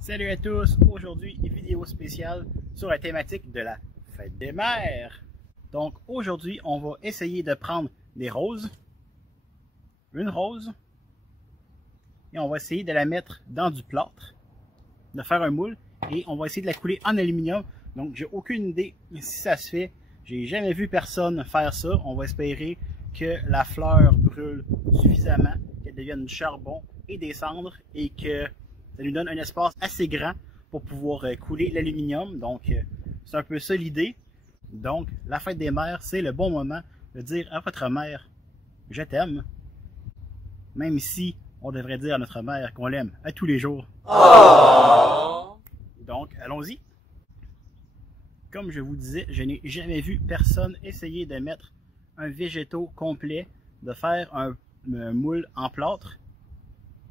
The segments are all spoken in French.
Salut à tous, aujourd'hui vidéo spéciale sur la thématique de la fête des mères. Donc aujourd'hui on va essayer de prendre des roses, une rose, et on va essayer de la mettre dans du plâtre, de faire un moule, et on va essayer de la couler en aluminium. Donc j'ai aucune idée si ça se fait, j'ai jamais vu personne faire ça. On va espérer que la fleur brûle suffisamment, qu'elle devienne du charbon et des cendres, et que ça nous donne un espace assez grand pour pouvoir couler l'aluminium. Donc c'est un peu ça l'idée. Donc la fête des mères, c'est le bon moment de dire à votre mère « Je t'aime », même si on devrait dire à notre mère qu'on l'aime à tous les jours. Oh! Donc allons-y. Comme je vous disais, je n'ai jamais vu personne essayer de mettre un végétaux complet, de faire un moule en plâtre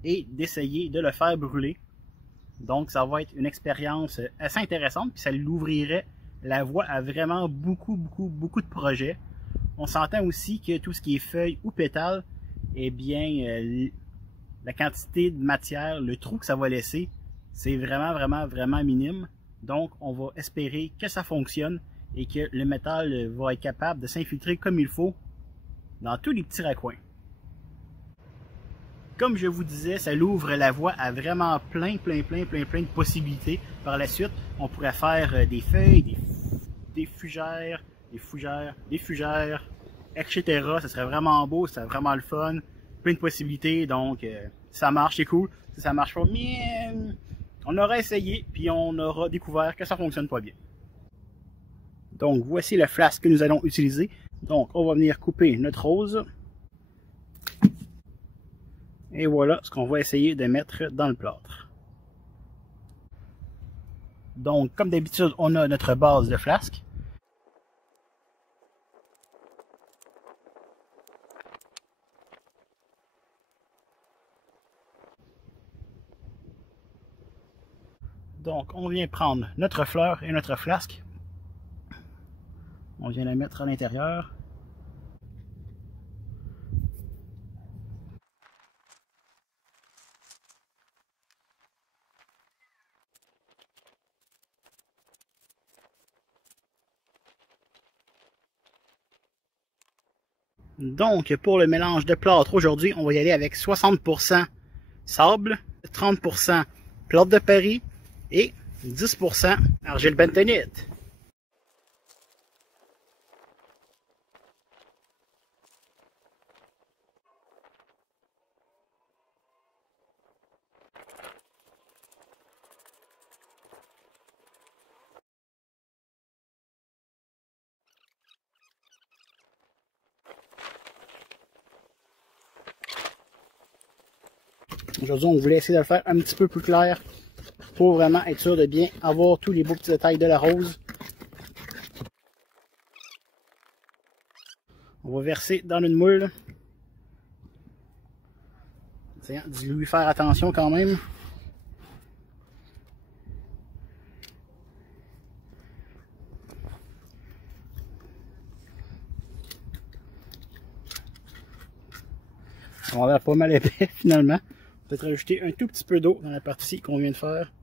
et d'essayer de le faire brûler. Donc ça va être une expérience assez intéressante, puis ça l'ouvrirait la voie à vraiment beaucoup de projets. On s'entend aussi que tout ce qui est feuilles ou pétales, eh bien la quantité de matière, le trou que ça va laisser, c'est vraiment minime. Donc on va espérer que ça fonctionne et que le métal va être capable de s'infiltrer comme il faut dans tous les petits raccoins. Comme je vous disais, ça l'ouvre la voie à vraiment plein de possibilités. Par la suite, on pourrait faire des feuilles, des fougères, etc. Ça serait vraiment beau, ça serait vraiment le fun. Plein de possibilités, donc ça marche, c'est cool. Si ça marche pas, mais on aura essayé, puis on aura découvert que ça fonctionne pas bien. Donc voici le flasque que nous allons utiliser. Donc on va venir couper notre rose. Et voilà ce qu'on va essayer de mettre dans le plâtre. Donc, comme d'habitude, on a notre base de flasque. Donc, on vient prendre notre fleur et notre flasque. On vient la mettre à l'intérieur. Donc, pour le mélange de plâtre, aujourd'hui, on va y aller avec 60% sable, 30% plâtre de Paris et 10% argile bentonite. Aujourd'hui, on voulait essayer de le faire un petit peu plus clair pour vraiment être sûr de bien avoir tous les beaux petits détails de la rose. On va verser dans une moule. Dis-lui faire attention quand même. On va avoir pas mal épais finalement. Peut-être rajouter un tout petit peu d'eau dans la partie qu'on vient de faire.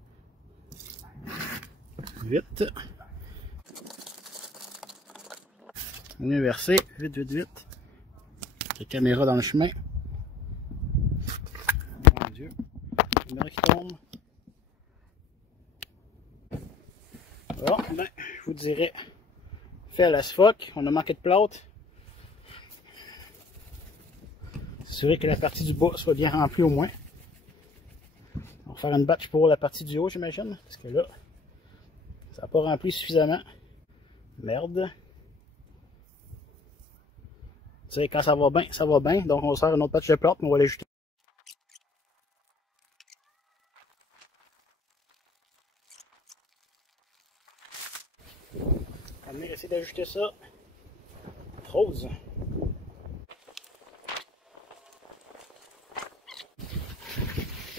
Vite. On vient verser. Vite. La caméra dans le chemin. Mon Dieu. La caméra qui tombe. Bon, ben, je vous dirais, fait à la SFOC. On a manqué de plâtre. S'assurer que la partie du bas soit bien remplie au moins. On va faire une batch pour la partie du haut, j'imagine. Parce que là, ça n'a pas rempli suffisamment. Merde. Tu sais, quand ça va bien, ça va bien. Donc on va faire une autre batch de plâtre, mais on va l'ajouter. On va venir essayer d'ajouter ça. Rose.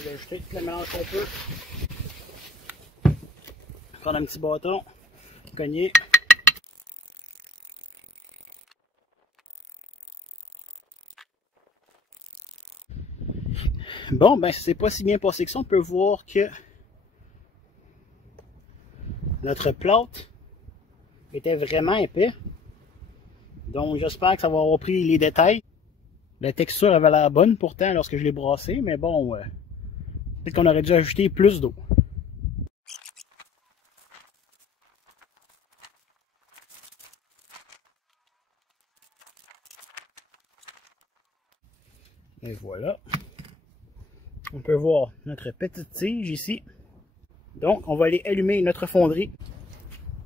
D'ajouter tout le mélange qu'on peut. Prendre un petit bâton, cogner. Bon, ben c'est pas si bien passé que ça. On peut voir que notre plâtre était vraiment épais. Donc j'espère que ça va avoir pris les détails. La texture avait l'air bonne pourtant lorsque je l'ai brassé, mais bon, peut-être qu'on aurait dû ajouter plus d'eau. Et voilà. On peut voir notre petite tige ici. Donc on va aller allumer notre fonderie.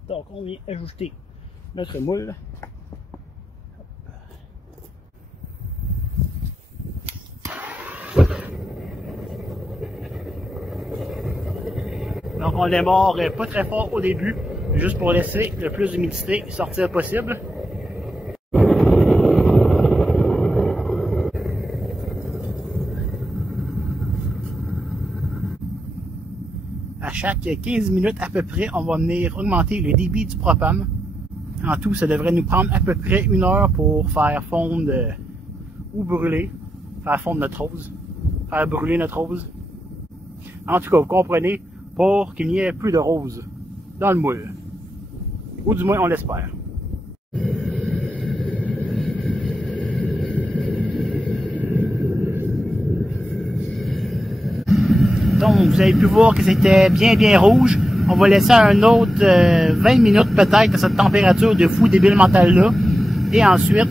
Donc on vient ajouter notre moule. Donc on démarre pas très fort au début, juste pour laisser le plus d'humidité sortir possible. À chaque 15 minutes à peu près, on va venir augmenter le débit du propane. En tout, ça devrait nous prendre à peu près 1 heure pour faire fondre ou brûler, faire fondre notre rose, faire brûler notre rose. En tout cas, vous comprenez, pour qu'il n'y ait plus de rose dans le moule. Ou du moins, on l'espère. Donc, vous avez pu voir que c'était bien rouge. On va laisser un autre 20 minutes peut-être à cette température de fou débile mental là. Et ensuite,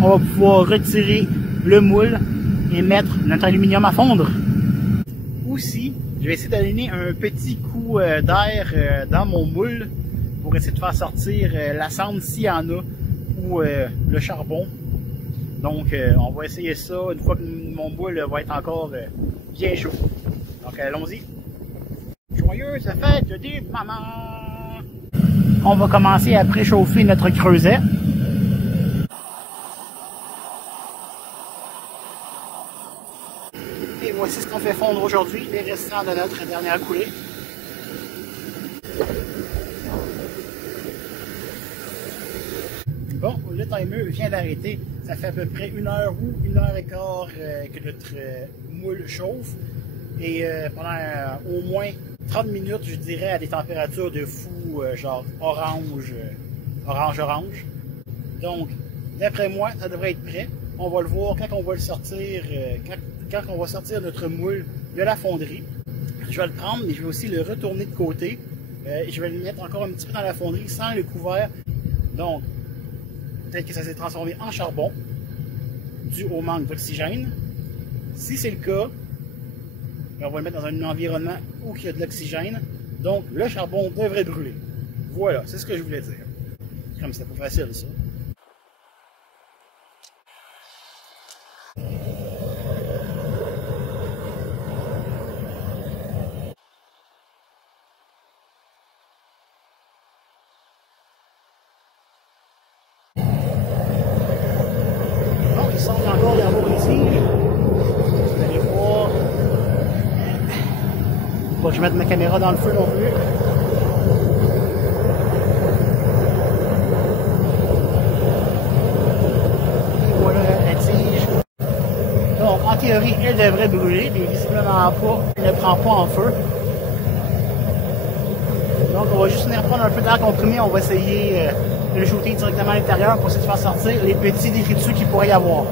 on va pouvoir retirer le moule et mettre notre aluminium à fondre. Aussi, je vais essayer de donner un petit coup d'air dans mon moule pour essayer de faire sortir la cendre s'il y en a ou le charbon. Donc on va essayer ça une fois que mon moule va être encore bien chaud. Donc allons-y. Joyeuse fête des mamans! On va commencer à préchauffer notre creuset. Et voici ce qu'on fait fondre aujourd'hui, les restants de notre dernière coulée. Bon, le timer vient d'arrêter. Ça fait à peu près 1 heure ou 1 heure et quart que notre moule chauffe. Et pendant au moins 30 minutes, je dirais, à des températures de fou, genre orange. Donc, d'après moi, ça devrait être prêt. On va le voir quand on va le sortir, quand on va sortir notre moule de la fonderie. Je vais le prendre, mais je vais aussi le retourner de côté. Je vais le mettre encore un petit peu dans la fonderie sans le couvert. Donc, peut-être que ça s'est transformé en charbon, dû au manque d'oxygène. Si c'est le cas, on va le mettre dans un environnement où il y a de l'oxygène. Donc, le charbon devrait brûler. Voilà, c'est ce que je voulais dire. Comme c'était pas facile, ça. Bon, il semble encore y avoir ici. Vous allez voir. Faut que je mette ma caméra dans le feu non plus. En théorie, elle devrait brûler, mais visiblement pas, elle ne prend pas en feu. Donc on va juste venir prendre un peu d'air comprimé, on va essayer de le shooter directement à l'intérieur pour essayer de faire sortir les petits détritus qu'il pourrait y avoir.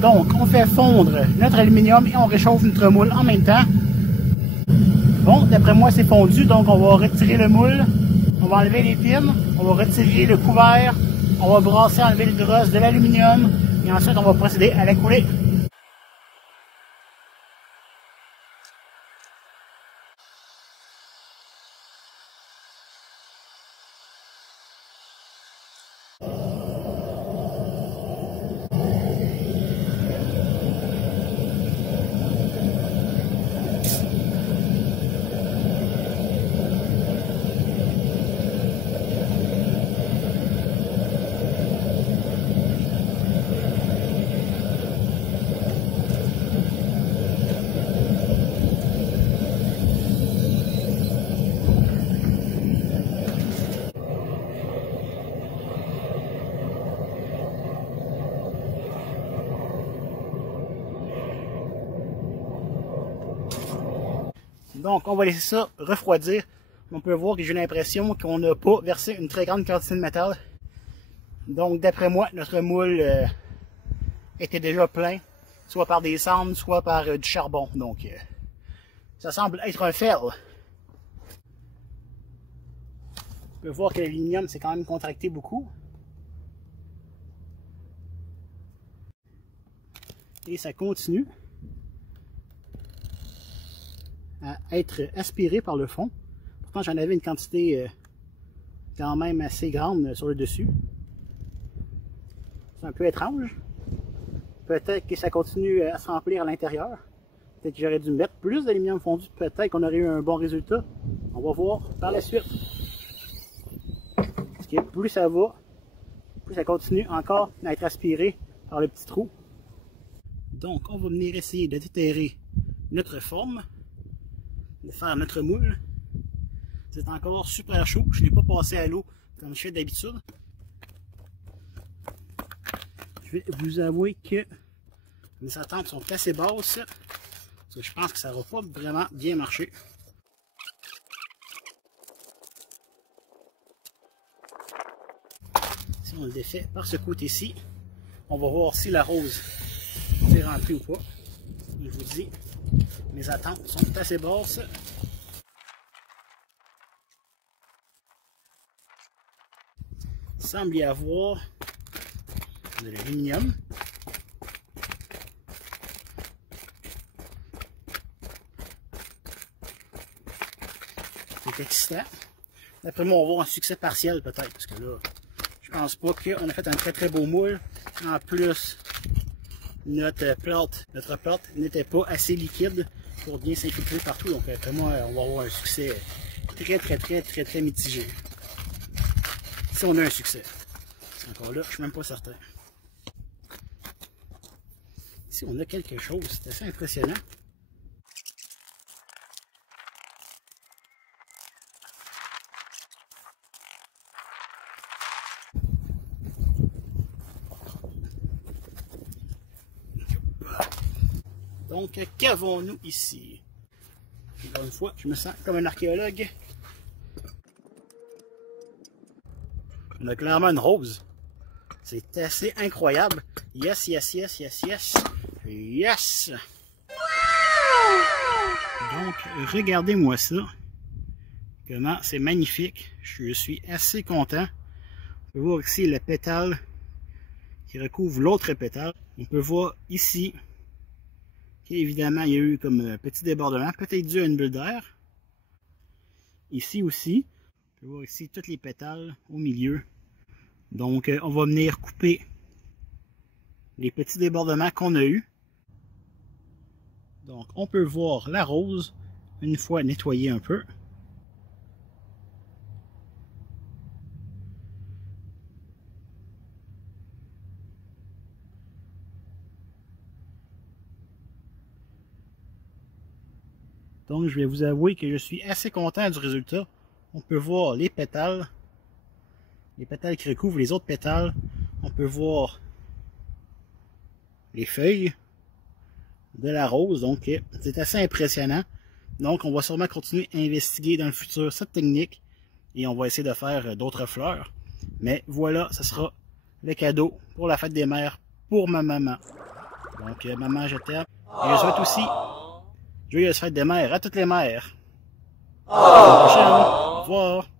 Donc, on fait fondre notre aluminium et on réchauffe notre moule en même temps. Bon, d'après moi, c'est fondu, donc on va retirer le moule, on va enlever les pins, on va retirer le couvert, on va brasser, enlever le drosse de l'aluminium, et ensuite on va procéder à la coulée. Donc on va laisser ça refroidir. On peut voir que j'ai l'impression qu'on n'a pas versé une très grande quantité de métal. Donc d'après moi, notre moule était déjà plein, soit par des cendres, soit par du charbon. Donc ça semble être un fer. On peut voir que l'aluminium s'est quand même contracté beaucoup. Et ça continue à être aspiré par le fond. Pourtant j'en avais une quantité quand même assez grande sur le dessus. C'est un peu étrange. Peut-être que ça continue à se remplir à l'intérieur. Peut-être que j'aurais dû mettre plus d'aluminium fondu. Peut-être qu'on aurait eu un bon résultat. On va voir par la suite. Parce que plus ça va, plus ça continue encore à être aspiré par le petit trou. Donc on va venir essayer de déterrer notre forme, de faire notre moule. C'est encore super chaud. Je ne l'ai pas passé à l'eau comme je fais d'habitude. Je vais vous avouer que mes attentes sont assez basses. Parce que je pense que ça ne va pas vraiment bien marcher. Si on le défait par ce côté-ci, on va voir si la rose s'est remplie ou pas. Je vous dis, mes attentes sont assez basses. Il semble y avoir de l'aluminium. C'est excitant. D'après moi, on va avoir un succès partiel peut-être, parce que là, je pense pas qu'on a fait un très beau moule. En plus, notre plâtre n'était pas assez liquide pour bien s'infiltrer partout. Donc après moi, on va avoir un succès très mitigé. Si on a un succès. Encore là, je suis même pas certain. Ici, on a quelque chose, c'est assez impressionnant. Donc, qu'avons-nous ici? Encore une fois, je me sens comme un archéologue. On a clairement une rose. C'est assez incroyable. Yes, yes, yes, yes, yes. Yes! Donc, regardez-moi ça. Comment c'est magnifique. Je suis assez content. On peut voir ici le pétale qui recouvre l'autre pétale. On peut voir ici qu'évidemment, il y a eu comme un petit débordement, peut-être dû à une bulle d'air. Ici aussi, on peut voir ici tous les pétales au milieu. Donc, on va venir couper les petits débordements qu'on a eus. Donc, on peut voir la rose une fois nettoyée un peu. Donc, je vais vous avouer que je suis assez content du résultat. On peut voir les pétales qui recouvrent les autres pétales. On peut voir les feuilles de la rose. Donc, c'est assez impressionnant. Donc, on va sûrement continuer à investiguer dans le futur cette technique. Et on va essayer de faire d'autres fleurs. Mais voilà, ce sera le cadeau pour la fête des mères pour ma maman. Donc, maman, je t'aime. Et je souhaite aussi joyeuse fête des mères à toutes les mères. À la prochaine. Au revoir.